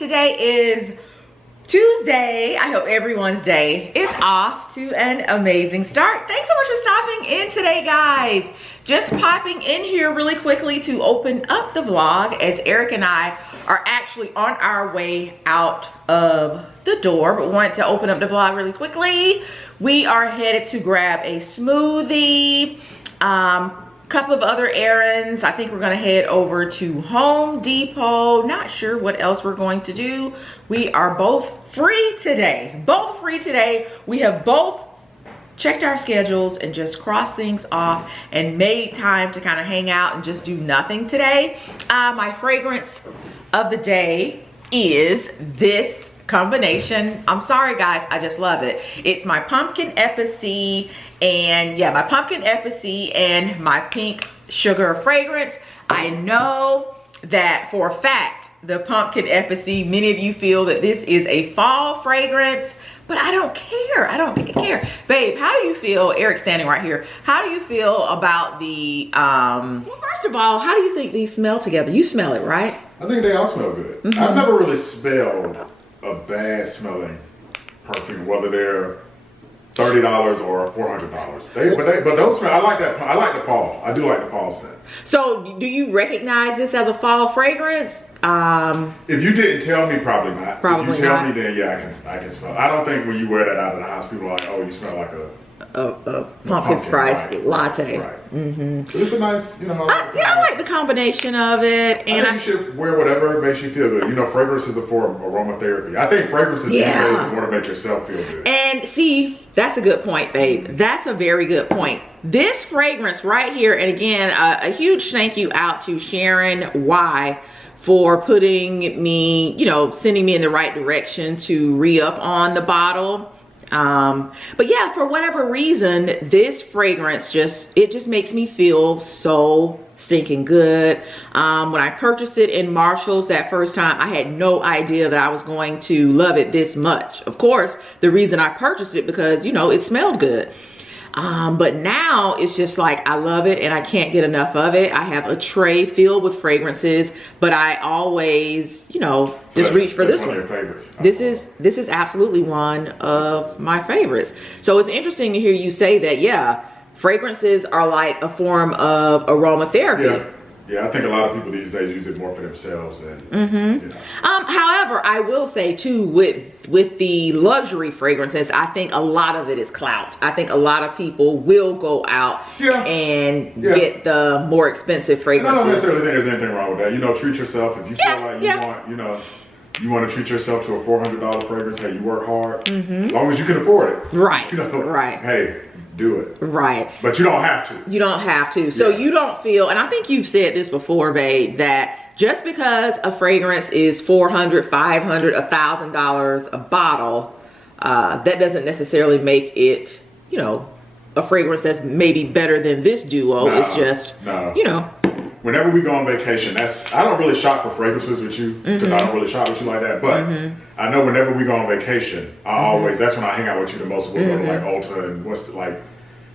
Today is Tuesday. I hope everyone's day is off to an amazing start. Thanks so much for stopping in today, guys. Just popping in here really quickly to open up the vlog as Eric and I are actually on our way out of the door, but wanted to open up the vlog really quickly. We are headed to grab a smoothie, couple of other errands. I think we're gonna head over to Home Depot. Not sure what else we're going to do. We are both free today. We have both checked our schedules and just crossed things off and made time to kind of hang out and just do nothing today. My fragrance of the day is this combination. I'm sorry guys, I just love it. It's my pumpkin epicene and my pumpkin epicene and my pink sugar fragrance. I know that for a fact the pumpkin epicene, many of you feel that this is a fall fragrance, but I don't care. I don't care. Babe, how do you feel? Eric's standing right here. How do you feel about the well, first of all, how do you think these smell together? You smell it, right? I think they all smell good. I've never really smelled a bad smelling perfume, whether they're $30 or $400. But those smell. I like that. I like the fall. I do like the fall scent. So, do you recognize this as a fall fragrance? If you didn't tell me, probably not. Probably if you tell not. me, then yeah, I can smell it. I don't think when you wear that out of the house, people are like, oh, you smell like a pumpkin spice latte. Right. But it's a nice, you know. I like the combination of it, and I think you should wear whatever makes you feel good. You know, fragrances are for aromatherapy. I think fragrances these days you want to make yourself feel good. And see, that's a good point, babe. That's a very good point. This fragrance right here, and again, a huge thank you out to Sharon Y for putting me, you know, sending me in the right direction to re-up on the bottle. But yeah, for whatever reason, this fragrance just makes me feel so stinking good. When I purchased it in Marshall's that first time, I had no idea that I was going to love it this much. Of course, the reason I purchased it because, you know, it smelled good. But now it's just like, I love it and I can't get enough of it. I have a tray filled with fragrances, but I always, you know, just reach for this one. One of your favorites. This is absolutely one of my favorites. So it's interesting to hear you say that, yeah, fragrances are like a form of aromatherapy. Yeah, I think a lot of people these days use it more for themselves than, you know. However, I will say too, with the luxury fragrances, I think a lot of it is clout. I think a lot of people will go out and get the more expensive fragrances. I don't necessarily think there's anything wrong with that. You know, treat yourself. If you feel like you want, you know, you want to treat yourself to a $400 fragrance, hey, you work hard. As long as you can afford it. Right, you know, right. Hey, do it. Right. But you don't have to. You don't have to. So you don't feel, and I think you've said this before, babe, that just because a fragrance is $400, $500, $1,000 a bottle, that doesn't necessarily make it, you know, a fragrance that's maybe better than this duo. It's just, you know. Whenever we go on vacation, I don't really shop for fragrances with you because I don't really shop with you like that. But I know whenever we go on vacation, I always, that's when I hang out with you the most. We'll go to like Ulta and like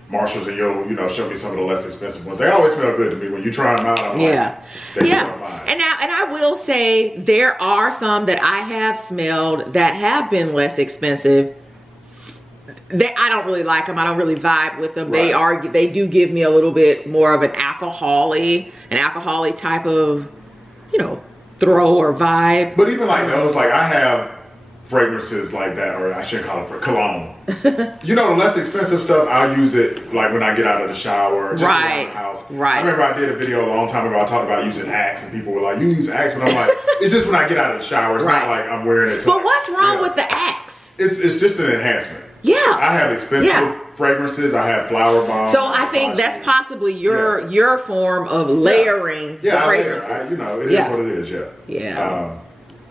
Marshall's, and you'll, you know, show me some of the less expensive ones. They always smell good to me when you try them out. I'm like, they smell fine. And I will say there are some that I have smelled that have been less expensive. I don't really like them. I don't really vibe with them. Right. They do give me a little bit more of an alcohol-y type of, you know, throw or vibe. But even like those, like I have fragrances like that, or I shouldn't call it for cologne. You know, the less expensive stuff, I'll use it like when I get out of the shower, just around the house. I remember I did a video a long time ago. I talked about using Axe, and people were like, "You use Axe?" But I'm like, it's just when I get out of the shower. It's not like I'm wearing it. But what's wrong with the Axe? It's just an enhancement. Yeah. I have expensive fragrances. I have flower bombs. So I think that's possibly your form of layering the fragrances. You know, it is what it is.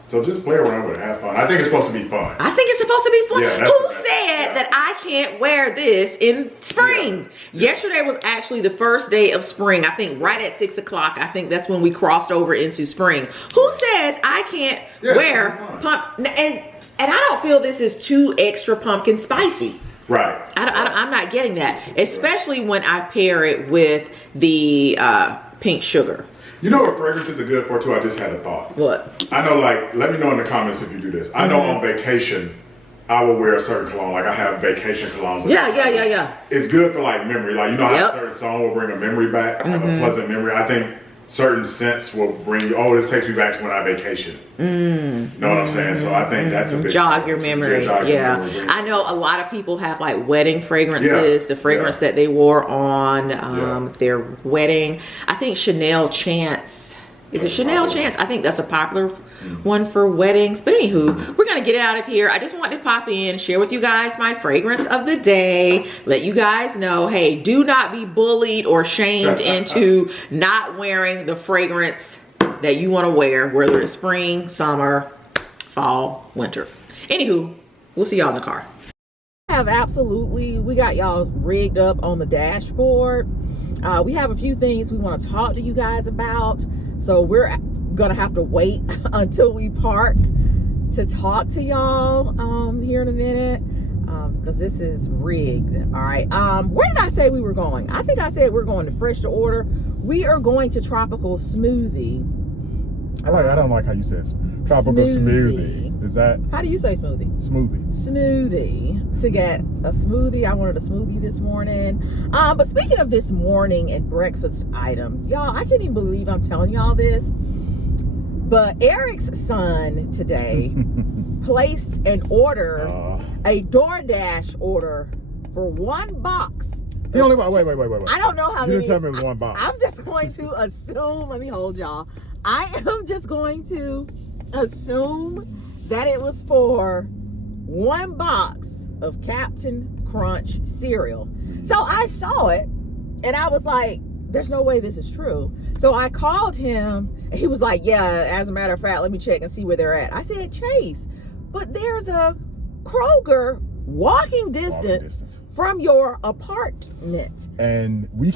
So just play around with it, have fun. I think it's supposed to be fun. I think it's supposed to be fun. Yeah, Who said that I can't wear this in spring? Yesterday was actually the first day of spring. I think right at 6 o'clock. I think that's when we crossed over into spring. Who says I can't wear pumpkin? And I don't feel this is too extra pumpkin spicy. Right. I'm not getting that, especially when I pair it with the pink sugar. You know what fragrances are good for too? I just had a thought. What? I know, like, let me know in the comments if you do this. I know on vacation, I will wear a certain cologne. Like I have vacation colognes. Yeah. It's good for like memory. Like, you know how a certain song will bring a memory back, a pleasant memory. I think certain scents will bring you, oh, this takes me back to when I vacation. You know what I'm saying? So I think that's a big jog your memory. Yeah. I know a lot of people have like wedding fragrances, the fragrance that they wore on their wedding. I think Chanel Chance. Is it Chanel Chance? I think that's a popular one for weddings. But anywho, we're gonna get out of here. I just wanted to pop in, share with you guys my fragrance of the day, let you guys know, hey, do not be bullied or shamed into not wearing the fragrance that you want to wear, whether it's spring, summer, fall, winter. Anywho, we'll see y'all in the car. We got y'all rigged up on the dashboard. We have a few things we want to talk to you guys about, so we're gonna have to wait until we park to talk to y'all here in a minute, because this is rigged. All right, where did I say we were going? I think I said we're going to Fresh to Order. We are going to Tropical Smoothie. I don't like how you said tropical smoothie. Is that, how do you say smoothie? Smoothie. To get a smoothie. I wanted a smoothie this morning. But speaking of this morning and breakfast items, y'all, I can't even believe I'm telling y'all this, but Eric's son today placed an order, a DoorDash order for one box. He only wait. I don't know how many. You didn't tell me it was one box. I'm just going to assume, let me hold y'all. I am just going to assume that it was for one box of Captain Crunch cereal. So I saw it and I was like, there's no way this is true. So I called him and he was like, yeah, as a matter of fact, let me check and see where they're at. I said, Chase, but there's a Kroger walking distance from your apartment. And we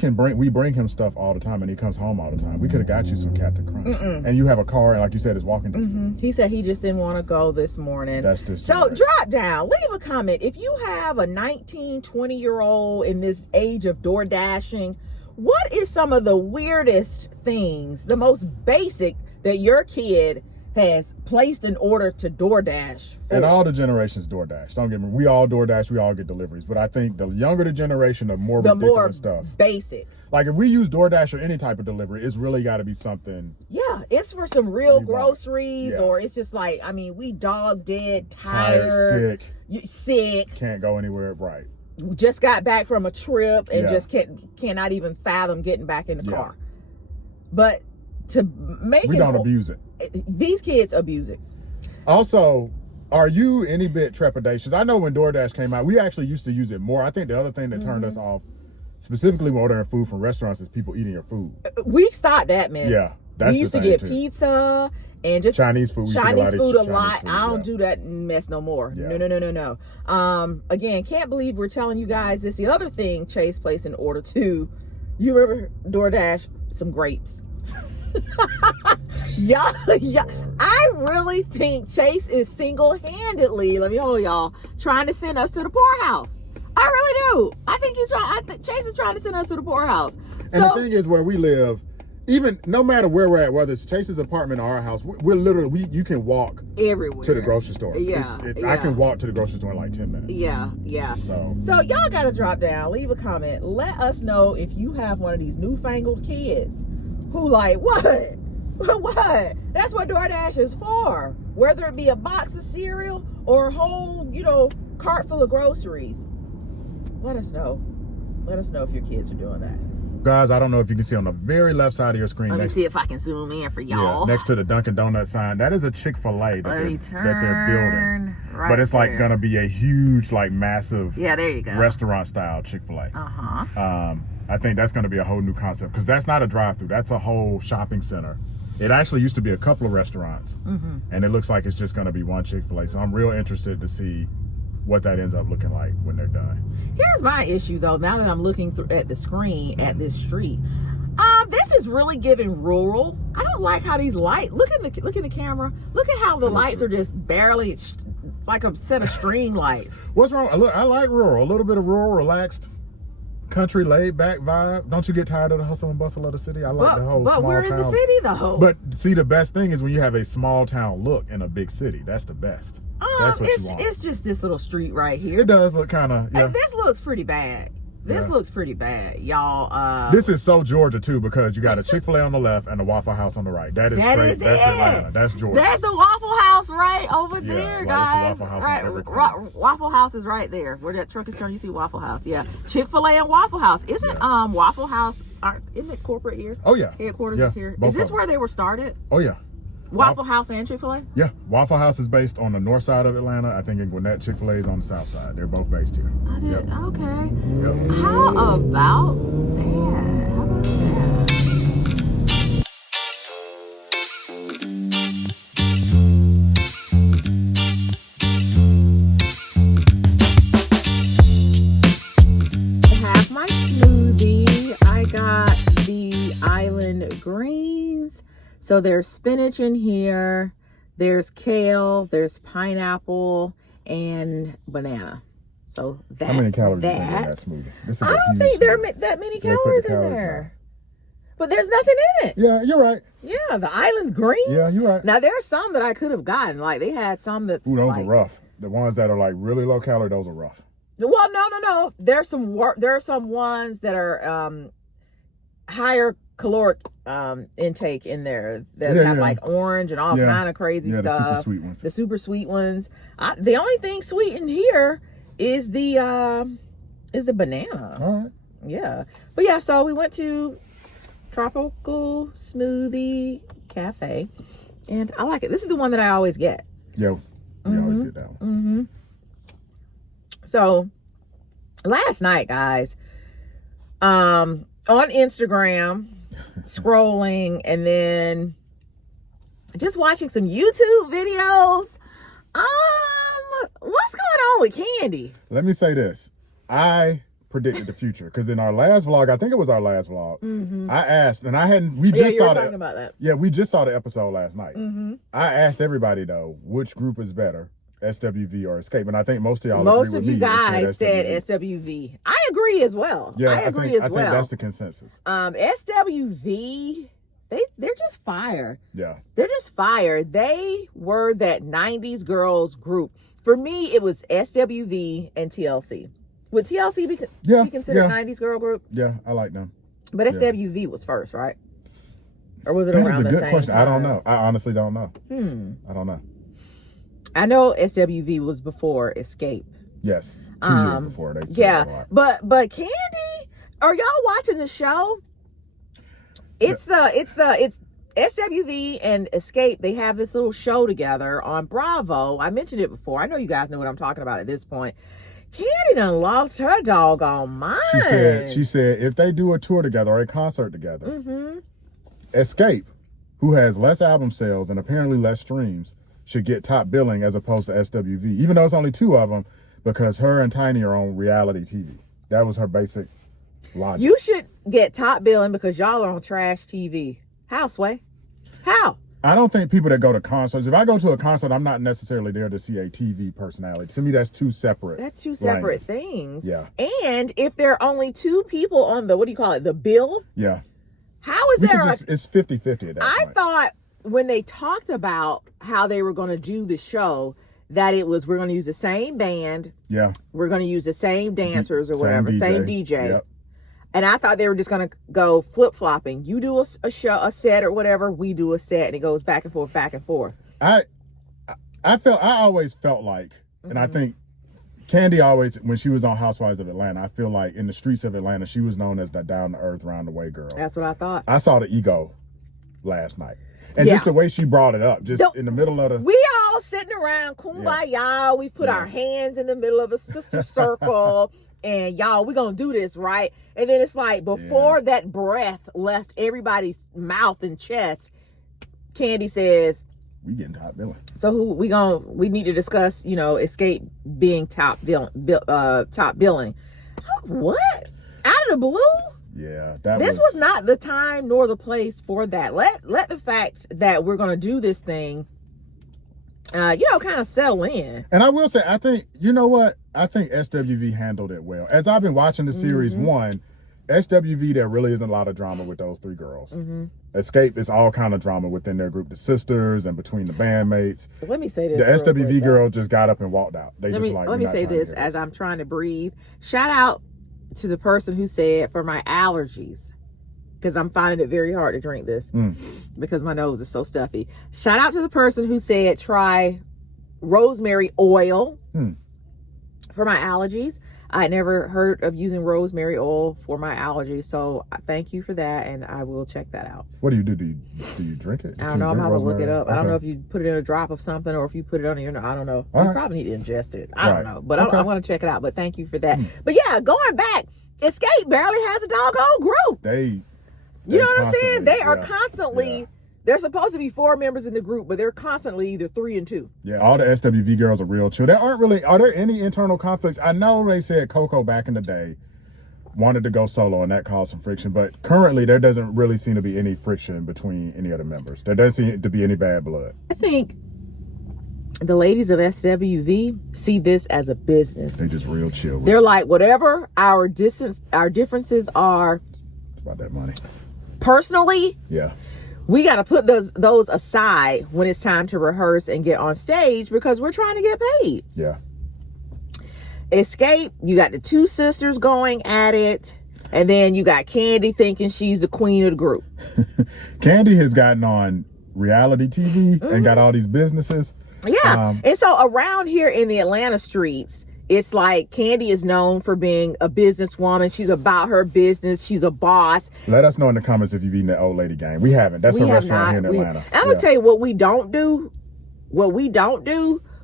bring him stuff all the time and he comes home all the time. We could have got you some Captain Crunch. And you have a car and like you said, it's walking distance. He said he just didn't want to go this morning. That's just so drop down, leave a comment. If you have a 19, 20-year-old in this age of door dashing, what is some of the weirdest things, the most basic that your kid has placed an order to DoorDash for? And all the generations DoorDash. Don't get me. We all DoorDash. We all get deliveries. But I think the younger the generation, the more ridiculous stuff. Basic. Like if we use DoorDash or any type of delivery, it's really got to be something. Yeah, it's for some real groceries, or it's just like, I mean, we dog dead, tired, sick, can't go anywhere. Right. We just got back from a trip and just cannot even fathom getting back in the car. But to make we don't abuse it. These kids abuse it. Also, are you any bit trepidatious? I know when DoorDash came out, we actually used to use it more. I think the other thing that turned us off, specifically when ordering food from restaurants, is people eating your food. We stopped that mess. Yeah, that's we used to get pizza and just Chinese food. Chinese food a lot. I don't do that mess no more. Yeah. No. Again, can't believe we're telling you guys this. The other thing Chase placed an order to, you remember DoorDash, some grapes. Yeah, I really think Chase is single-handedly, let me hold y'all, trying to send us to the poorhouse. I really do. I think Chase is trying to send us to the poorhouse. And the thing is, where we live, even no matter where we're at, whether it's Chase's apartment or our house, we're literally, you can walk everywhere to the grocery store. I can walk to the grocery store in like 10 minutes. Yeah. So y'all gotta drop down, leave a comment, let us know if you have one of these newfangled kids who like, what? That's what DoorDash is for. Whether it be a box of cereal or a whole, cart full of groceries. Let us know. Let us know if your kids are doing that. Guys, I don't know if you can see on the very left side of your screen. Let me see if I can zoom in for y'all. Yeah, next to the Dunkin' Donuts sign. That is a Chick-fil-A that they're building. Right, but it's like going to be a huge, like massive there you go. Restaurant style Chick-fil-A. I think that's going to be a whole new concept because that's not a drive-through. That's a whole shopping center. It actually used to be a couple of restaurants, and it looks like it's just going to be one Chick-fil-A. So I'm real interested to see what that ends up looking like when they're done. Here's my issue though, now that I'm looking through at the screen at this street. This is really giving rural. I don't like how these lights, look at the camera. Look at how the lights are just barely like a set of string lights. What's wrong? Look, I like rural, a little bit of rural, relaxed. country laid back vibe. Don't you get tired of the hustle and bustle of the city? I like the whole small town. But we're in the city though. But see, the best thing is when you have a small town look in a big city. That's the best. That's what you want. It's just this little street right here. It does look kind of, yeah. And this looks pretty bad. This looks pretty bad, y'all. This is so Georgia too, because you got a Chick-fil-A on the left and a Waffle House on the right. That's Atlanta. That's Georgia. That's the Waffle House right over there, guys. It's a Waffle House right, on every corner. Waffle House is right there. Where that truck is turning, you see Waffle House. Yeah, Chick-fil-A and Waffle House. Isn't Waffle House? Isn't it corporate here? Oh yeah. Headquarters is here. Is this where they were started? Oh yeah. Waffle House and Chick-fil-A? Yeah, Waffle House is based on the north side of Atlanta. I think in Gwinnett, Chick-fil-A is on the south side. They're both based here. Okay. Yep. How about that? How about that? Have my smoothie. I got the island greens. So there's spinach in here, there's kale, there's pineapple, and banana. So that's how many calories do you think in that smoothie? I don't think there are that many calories in there. But there's nothing in it. Yeah, you're right. Yeah, the island's green. Yeah, you're right. Now there are some that I could have gotten. Like they had some that's those are rough. The ones that are like really low calorie, those are rough. Well, no. There are some ones that are higher caloric intake in there that have like orange and all kind of crazy stuff. The super sweet ones. The super sweet ones. The only thing sweet in here is the banana. All right. Yeah. But yeah, so we went to Tropical Smoothie Cafe and I like it. This is the one that I always get. Yeah. We always get that one. Mm-hmm. So last night, guys, on Instagram, scrolling and then just watching some YouTube videos. What's going on with Candy? Let me say this. I predicted the future because in our last vlog, I think it was our last vlog, I asked, and we just saw talking about that. Yeah, we just saw the episode last night. Mm-hmm. I asked everybody though, which group is better, SWV or Escape? And I think most of y'all Most of you guys said SWV. I agree as well. Yeah, I agree as well. I think that's the consensus. SWV, they're just fire. Yeah. They're just fire. They were that 90s girls group. For me, it was SWV and TLC. Would TLC be considered 90s girl group? Yeah, I like them. But SWV was first, right? Or was it around the same time? That's a good question. I don't know. I honestly don't know. I don't know. I know SWV was before Escape. Yes, 2 years before they. But Candy, are y'all watching the show? It's SWV and Escape. They have this little show together on Bravo. I mentioned it before. I know you guys know what I'm talking about at this point. Candy done lost her doggone mind. She said if they do a tour together or a concert together, Escape, who has less album sales and apparently less streams, should get top billing as opposed to SWV, even though it's only 2 of them, because her and Tiny are on reality TV. That was her basic logic. You should get top billing because y'all are on trash TV. How, Sway? How? I don't think people that go to concerts, if I go to a concert, I'm not necessarily there to see a TV personality. To me, that's two separate things. Yeah. And if there are only 2 people on the, what do you call it, the bill? Yeah. How is there it's 50-50 at that point. I thought when they talked about how they were going to do the show, that it was, we're going to use the same band. Yeah. We're going to use the same dancers or whatever, same DJ. Yep. And I thought they were just going to go flip-flopping. You do a set or whatever, we do a set, and it goes back and forth, back and forth. I always felt like, and I think Candy always, when she was on Housewives of Atlanta, I feel like in the streets of Atlanta, she was known as the down-to-earth, round-the-way girl. That's what I thought. I saw the ego last night. And just the way she brought it up, just in the middle of the... We all sitting around, kumbaya. Yeah. We put our hands in the middle of a sister circle. And y'all, we're going to do this, right? And then it's like, before that breath left everybody's mouth and chest, Candy says, we getting top billing. So we need to discuss, Escape being top billing. What? Out of the blue? Yeah. This was not the time nor the place for that. Let the fact that we're going to do this thing kind of settle in. And I will say, I think, you know what? I think SWV handled it well. As I've been watching the series one, SWV, there really isn't a lot of drama with those three girls. Escape is all kind of drama within their group, the sisters and between the bandmates. So let me say this. The SWV girl just got up and walked out. Let me say this as I'm trying to breathe. Shout out to the person who said, for my allergies, because I'm finding it very hard to drink this because my nose is so stuffy. Shout out to the person who said try rosemary oil for my allergies. I never heard of using rosemary oil for my allergies, so thank you for that, and I will check that out. What do you do? Do you drink it? I don't know. I'm going to look it up. Okay. I don't know if you put it in a drop of something or if you put it on your, I don't know. You probably need to ingest it. I don't know, but I'm going to check it out, but thank you for that. But yeah, going back, Escape barely has a doggone group. You know what I'm saying? They are constantly... They're supposed to be 4 members in the group, but they're constantly either 3 and 2. Yeah, all the SWV girls are real chill. Are there any internal conflicts? I know they said Coco back in the day wanted to go solo and that caused some friction, but currently there doesn't really seem to be any friction between any of the members. There doesn't seem to be any bad blood. I think the ladies of SWV see this as a business. They just real chill. They're like, whatever our differences are. It's about that money. Personally. Yeah. We got to put those aside when it's time to rehearse and get on stage because we're trying to get paid. Yeah. Escape, you got the 2 sisters going at it. And then you got Candy thinking she's the queen of the group. Candy has gotten on reality TV and got all these businesses. Yeah. And so around here in the Atlanta streets, it's like Candy is known for being a businesswoman. She's about her business. She's a boss. Let us know in the comments if you've eaten the old lady game. We haven't. That's her restaurant here in Atlanta. I'm going to tell you what we don't do.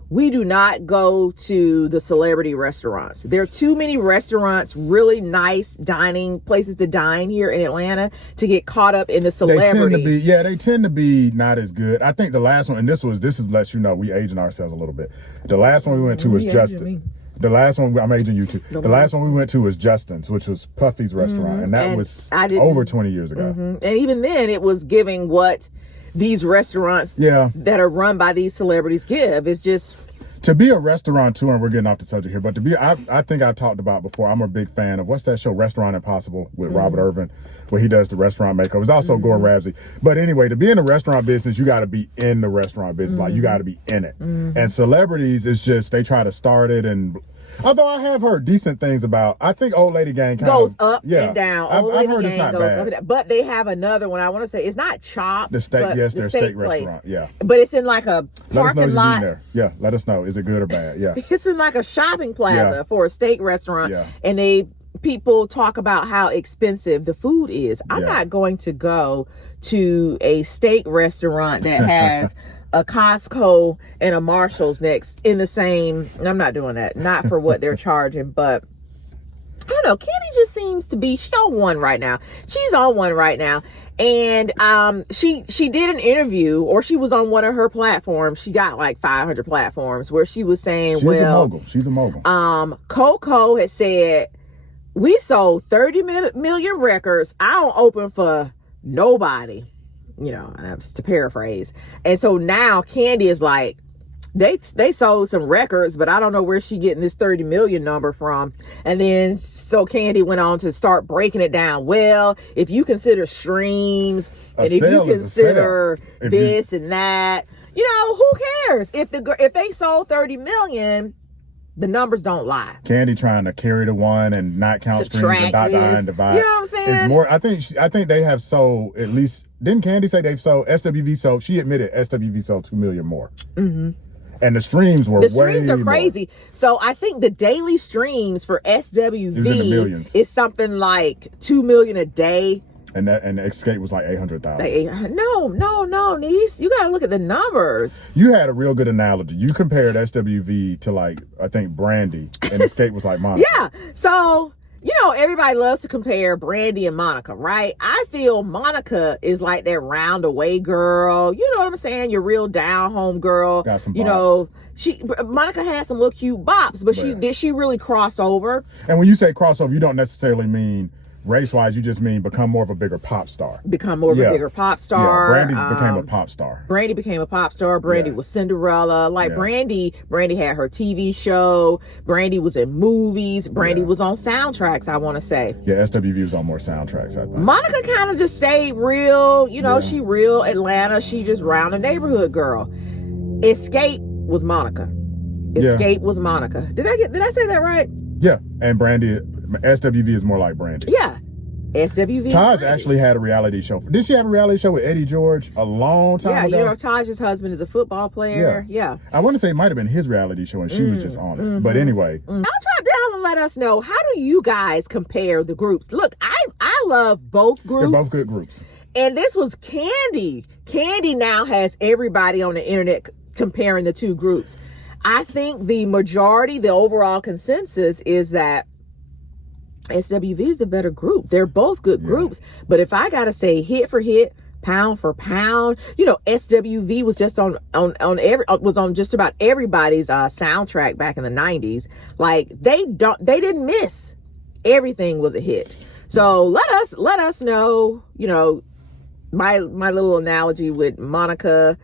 We do not go to the celebrity restaurants. There are too many restaurants, really nice dining places to dine here in Atlanta to get caught up in the celebrity. They tend to be not as good. I think the last one, and this is lets you know we aging ourselves a little bit. The last one we went to was Justin. The last one, I'm aging you too. The last one we went to was Justin's, which was Puffy's restaurant. And that was over 20 years ago. And even then, it was giving what these restaurants that are run by these celebrities give. It's just... To be a restaurateur, and we're getting off the subject here, but to be, I think I talked about before, I'm a big fan of, what's that show, Restaurant Impossible with Robert Irvin, where he does the restaurant makeover. It's also Gordon Ramsay. But anyway, to be in the restaurant business, you got to be in the restaurant business. Like, you got to be in it. And celebrities, it's just, they try to start it, and although I have heard decent things about, I think Old Lady Gang goes up and down. I've heard it's not bad. But they have another one. I want to say it's not Chops. The steak, yes, their steak restaurant. Yeah. But it's in like a parking lot. There. Yeah, let us know. Is it good or bad? Yeah. It's in like a shopping plaza for a steak restaurant. Yeah. And people talk about how expensive the food is. I'm not going to go to a steak restaurant that has a Costco and a Marshall's next in the same. I'm not doing that. Not for what they're charging, but I don't know. Candy just seems to be, she's on one right now. And she did an interview, or she was on one of her platforms. She got like 500 platforms where she was saying, she's a mogul. Coco had said, we sold 30 million records. I don't open for nobody. You know, that's to paraphrase. And so now Candy is like, they sold some records, but I don't know where she getting this 30 million number from. And then so Candy went on to start breaking it down. Well, if you consider streams and if you consider this and that, you know, who cares? If they sold 30 million, the numbers don't lie. Candy trying to carry the one and not count streams and dot and divide. You know what I'm saying? It's more. I think they have sold at least. Didn't Candy say they've sold SWV sold? She admitted SWV sold 2 million more. And the streams were are crazy. More. So I think the daily streams for SWV is something like 2 million a day. And Escape was like 800,000. No, niece. You gotta look at the numbers. You had a real good analogy. You compared SWV to, like, I think Brandy, and Escape was like Monica. Yeah. So, you know, everybody loves to compare Brandy and Monica, right? I feel Monica is like that round-away girl. You know what I'm saying? Your real down-home girl. Got some bops. You know, Monica had some little cute bops, but did she really cross over? And when you say crossover, you don't necessarily mean race-wise, you just mean become more of a bigger pop star. Become more of a bigger pop star. Yeah, Brandy became a pop star. Brandy became a pop star. Brandy was Cinderella. Like Brandy had her TV show. Brandy was in movies. Brandy was on soundtracks, I want to say. Yeah, SWV was on more soundtracks, I think. Monica kind of just stayed real, you know, she real Atlanta. She just round the neighborhood girl. Escape was Monica. Escape was Monica. Did I say that right? Yeah, and Brandy, SWV is more like Brandy. Yeah, SWV. Taj actually had a reality show. Did she have a reality show with Eddie George a long time ago? Yeah, you know, Taj's husband is a football player. Yeah. I want to say it might have been his reality show and she was just on it. But anyway. I'll drop down and let us know, how do you guys compare the groups? Look, I love both groups. They're both good groups. And this was Candy. Candy now has everybody on the internet comparing the two groups. I think the majority, the overall consensus is that SWV is a better group. They're both good groups. But if I got to say hit for hit, pound for pound, you know, SWV was just on just about everybody's soundtrack back in the 90s. Like they didn't miss. Everything was a hit. So let us know, you know, my little analogy with Monica,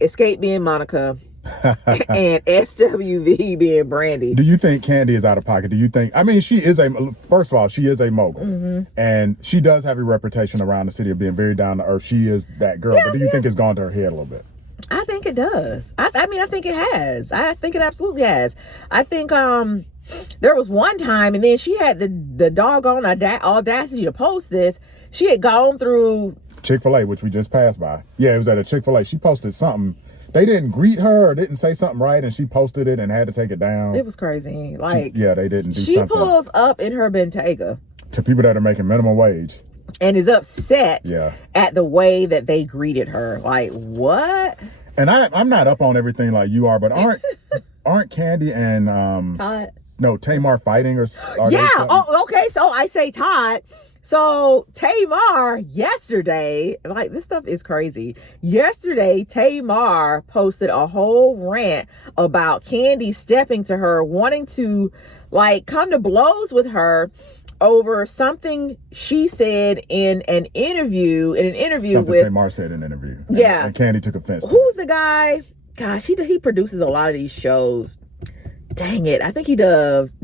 Escape being Monica, and SWV being Brandy. Do you think Candy is out of pocket? Do you think, I mean, first of all, she is a mogul. And she does have a reputation around the city of being very down to earth. She is that girl. But do you think it's gone to her head a little bit? I think it does. I mean, I think it has. I think it absolutely has. I think there was one time, and then she had the doggone audacity to post this. She had gone through Chick-fil-A, which we just passed by. Yeah, it was at a Chick-fil-A. She posted something. They didn't greet her or didn't say something right, and she posted it and had to take it down. It was crazy. Like, they didn't do something. She pulls up in her Bentayga to people that are making minimum wage and is upset at the way that they greeted her. Like, what? And I'm not up on everything like you are, but aren't Candy and Todd? No, Tamar fighting or okay. So I say Todd. So Tamar yesterday, like this stuff is crazy. Yesterday, Tamar posted a whole rant about Candy stepping to her, wanting to like come to blows with her over something she said in an interview. Something with Tamar said in an interview. Yeah. And Candy took offense to it. Who's the guy? Gosh, he produces a lot of these shows. Dang it. I think he does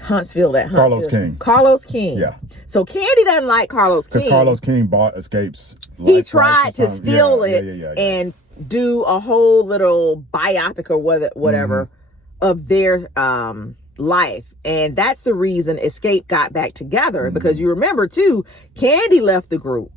Huntsville at Huntsville. Carlos King. Yeah. So Candy doesn't like Carlos King. Because Carlos King bought Escape's He tried to steal it and do a whole little biopic or whatever of their life. And that's the reason Escape got back together. Because you remember too, Candy left the group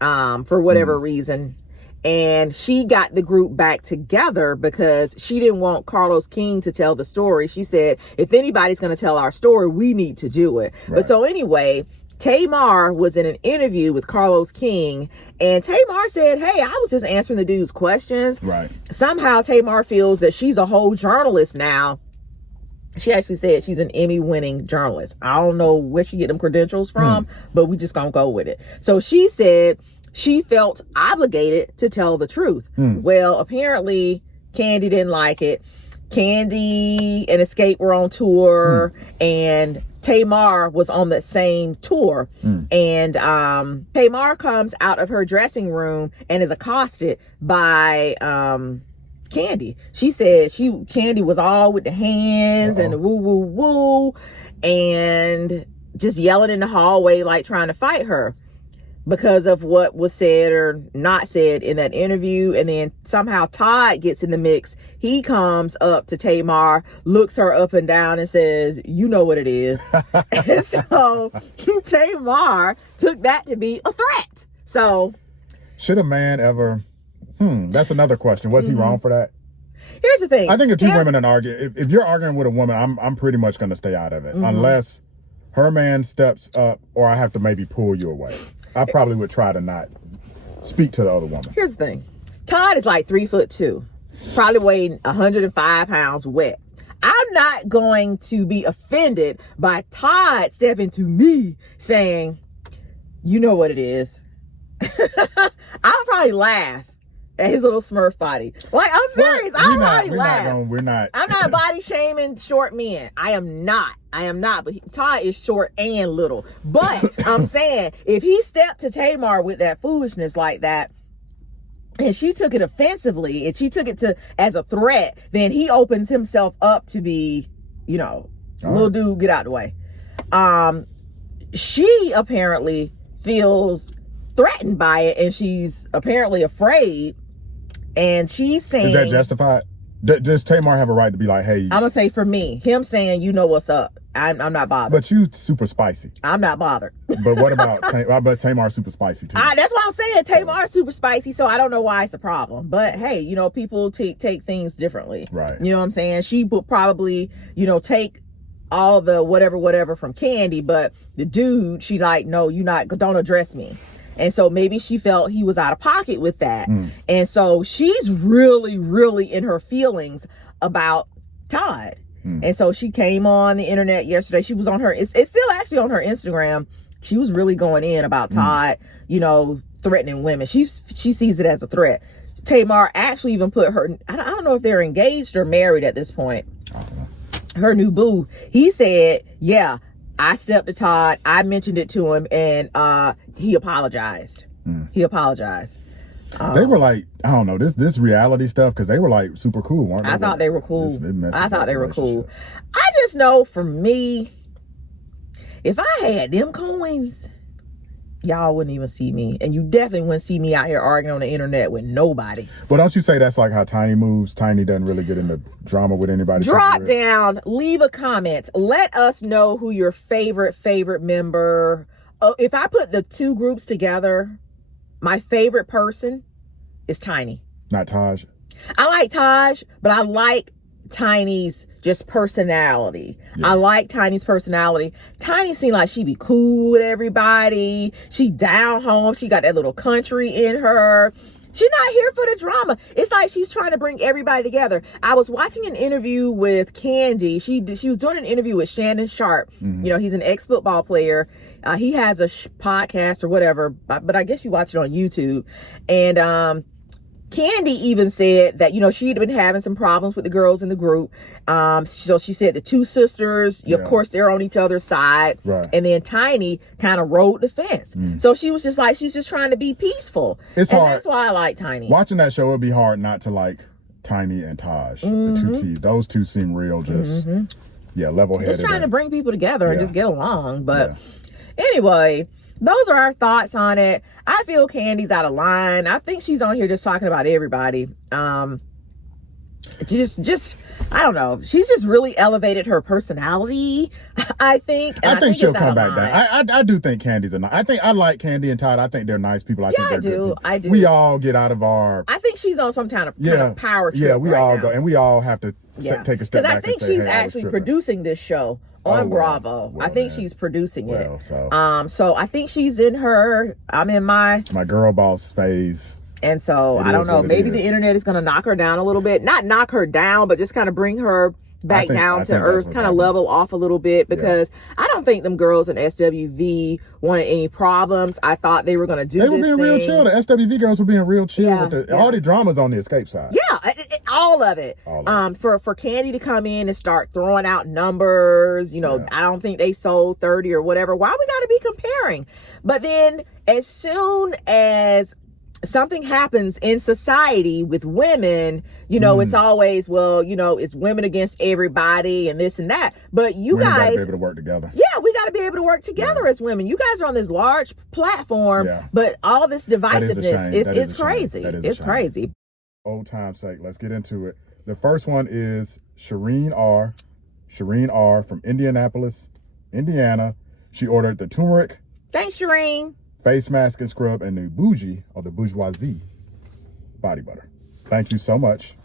for whatever reason. And she got the group back together because she didn't want Carlos King to tell the story. She said, if anybody's going to tell our story, we need to do it. Right. But so anyway, Tamar was in an interview with Carlos King, and Tamar said, hey, I was just answering the dude's questions. Right. Somehow Tamar feels that she's a whole journalist now. She actually said she's an Emmy-winning journalist. I don't know where she get them credentials from, but we just gonna go with it. So she said she felt obligated to tell the truth. Well, apparently Candy didn't like it. Candy and Escape were on tour, and Tamar was on the same tour. And Tamar comes out of her dressing room and is accosted by Candy. She said Candy was all with the hands and the woo woo woo and just yelling in the hallway, like trying to fight her because of what was said or not said in that interview. And then somehow Todd gets in the mix. He comes up to Tamar, looks her up and down and says, you know what it is. And so Tamar took that to be a threat. So should a man ever, that's another question. Was he wrong for that? Here's the thing. I think if two women argue, if you're arguing with a woman, I'm pretty much going to stay out of it unless her man steps up or I have to maybe pull you away. I probably would try to not speak to the other woman. Here's the thing. Todd is like 3'2", probably weighing 105 pounds wet. I'm not going to be offended by Todd stepping to me saying, you know what it is. I'll probably laugh at his little Smurf body. Like, I'm serious. I already laugh. I'm not body shaming short men. I am not. But Todd is short and little. But I'm saying, if he stepped to Tamar with that foolishness like that, and she took it offensively, and she took it as a threat, then he opens himself up to be, little dude, get out the way. She apparently feels threatened by it, and she's apparently afraid. And she's saying, is that justified? Does Tamar have a right to be like, hey? I'm gonna say, for me, him saying, you know what's up, I'm not bothered. But you super spicy. I'm not bothered. But what about but Tamar's super spicy too? That's what I'm saying. Tamar's super spicy, so I don't know why it's a problem. But hey, people take things differently. Right. You know what I'm saying? She would probably, take all the whatever from Candy, but the dude, she like, no, don't address me. And so maybe she felt he was out of pocket with that. And so she's really, really in her feelings about Todd. And so she came on the internet yesterday. She was on it's still actually on her Instagram. She was really going in about Todd, threatening women. She sees it as a threat. Tamar actually even put her, I don't know if they're engaged or married at this point. Her new boo, he said, yeah, I stepped to Todd. I mentioned it to him, and he apologized. He apologized. They were like, I don't know, this reality stuff, because they were like super cool, weren't they? I thought they were cool. I thought they were cool. I just know, for me, if I had them coins, y'all wouldn't even see me. And you definitely wouldn't see me out here arguing on the internet with nobody. But don't you say that's like how Tiny moves? Tiny doesn't really get into drama with anybody. Drop down, leave a comment. Let us know who your favorite member. If I put the two groups together, my favorite person is Tiny. Not Taj? I like Taj, but I like Tiny's just personality. I like Tiny's personality. Tiny seemed like she be cool with everybody. She down home. She got that little country in her. She's not here for the drama. It's like she's trying to bring everybody together. I was watching an interview with Candy. She was doing an interview with Shannon Sharp. He's an ex-football player. He has a podcast or whatever, but I guess you watch it on YouTube. And Candy even said that, she'd been having some problems with the girls in the group. So she said the two sisters, of course, they're on each other's side. Right. And then Tiny kind of rode the fence. So she was just like, she's just trying to be peaceful. It's hard. That's why I like Tiny. Watching that show, it'd be hard not to like Tiny and Taj. The two T's. Those two seem real, just, level-headed. Just trying to bring people together and just get along. But anyway, those are our thoughts on it. I feel Candy's out of line. I think she's on here just talking about everybody. Just I don't know. She's just really elevated her personality, I think. And I think she'll come back down. I do think Candy's I like Candy and Todd. I think they're nice people. I think they're good people. I do. We all get out of our... I think she's on some kind of power trip. Yeah, we all go. And we all have to take a step back and say, because I think she's actually producing this show on Bravo. I think she's producing it. So I think she's in I'm in my girl boss phase. And so I don't know, maybe the internet is going to knock her down a little bit. Not knock her down, but just kind of bring her back down to earth, kind of level off a little bit, because I don't think them girls in SWV wanted any problems. I thought they were going to do this thing. They were being real chill. The SWV girls were being real chill. With all the dramas on the escape side. Yeah, all of it. For Candy to come in and start throwing out numbers, I don't think they sold 30 or whatever. Why we got to be comparing? But then as soon as something happens in society with women, it's always, it's women against everybody and this and that. But women guys gotta be able to work together. Yeah, we got to be able to work together as women. You guys are on this large platform, but all this divisiveness, it's crazy. It's crazy. Old time's sake, let's get into it. The first one is Shireen R. Shireen R. from Indianapolis, Indiana. She ordered the turmeric. Thanks, Shireen. Face mask and scrub, and the bougie, or the bourgeoisie body butter. Thank you so much.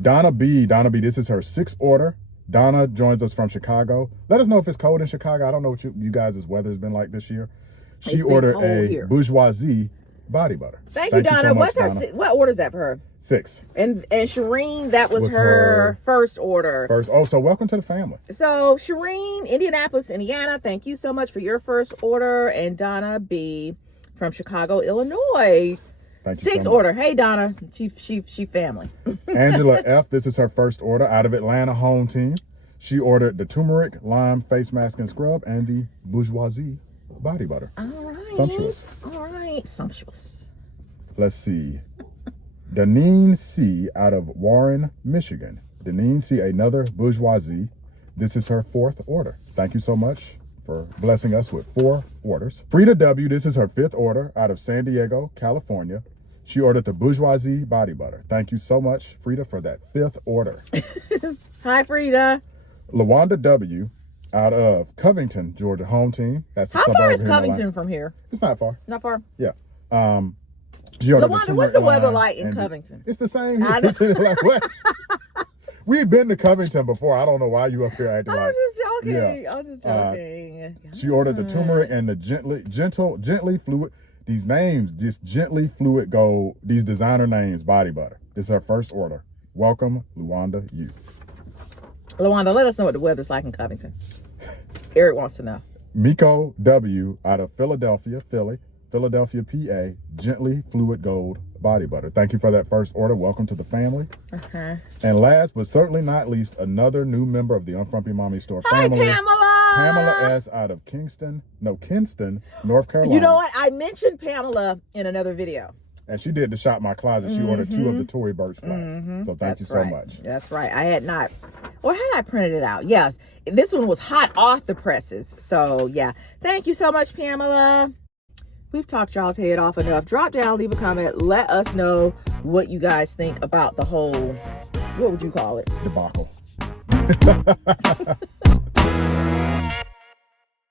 Donna B, this is her 6th order. Donna joins us from Chicago. Let us know if it's cold in Chicago. I don't know what you guys' weather has been like this year. She ordered a bourgeoisie body butter. Thank you, Donna. So much, what order is that for her? 6. And Shireen, that was her first order. So welcome to the family. So Shireen, Indianapolis, Indiana, thank you so much for your first order. And Donna B from Chicago, Illinois, Thank you. 6 so order. Hey Donna, she family. Angela F. This is her first order out of Atlanta home team. She ordered the turmeric lime face mask and scrub and the bourgeoisie body butter. All right. Sumptuous. All right. Sumptuous. Let's see. Deneen C. out of Warren, Michigan. Deneen C. another bourgeoisie. This is her 4th order. Thank you so much for blessing us with 4 orders. Frida W. This is her 5th order out of San Diego, California. She ordered the bourgeoisie body butter. Thank you so much, Frida, for that 5th order. Hi, Frida. LaWanda W. out of Covington, Georgia home team. That's How far is Covington from here? It's not far. Not far. Yeah. She ordered the LaWanda, turmeric what's the weather lime like in and Covington? It's the same. I know. It's in like West. We've been to Covington before. I don't know why you up here acting I like. was just joking. Yeah. I was just joking. She ordered the turmeric and the gently fluid. These names, just gently fluid gold. These designer names, body butter. This is her first order. Welcome, Luanda U. LaWanda, let us know what the weather's like in Covington. Eric wants to know. Miko W. out of Philadelphia, Philadelphia, PA. Gently fluid gold body butter. Thank you for that first order. Welcome to the family. And last but certainly not least, another new member of the Unfrumpy Mommy Store family. Hi, Pamela. Pamela S. out of Kinston, North Carolina. You know what? I mentioned Pamela in another video. And she did the Shop My Closet. She ordered 2 of the Tory Burch flats. So thank you so much. That's right. I had not, or had I printed it out? Yes. This one was hot off the presses. So yeah. Thank you so much, Pamela. We've talked y'all's head off enough. Drop down, leave a comment. Let us know what you guys think about the whole, what would you call it? Debacle.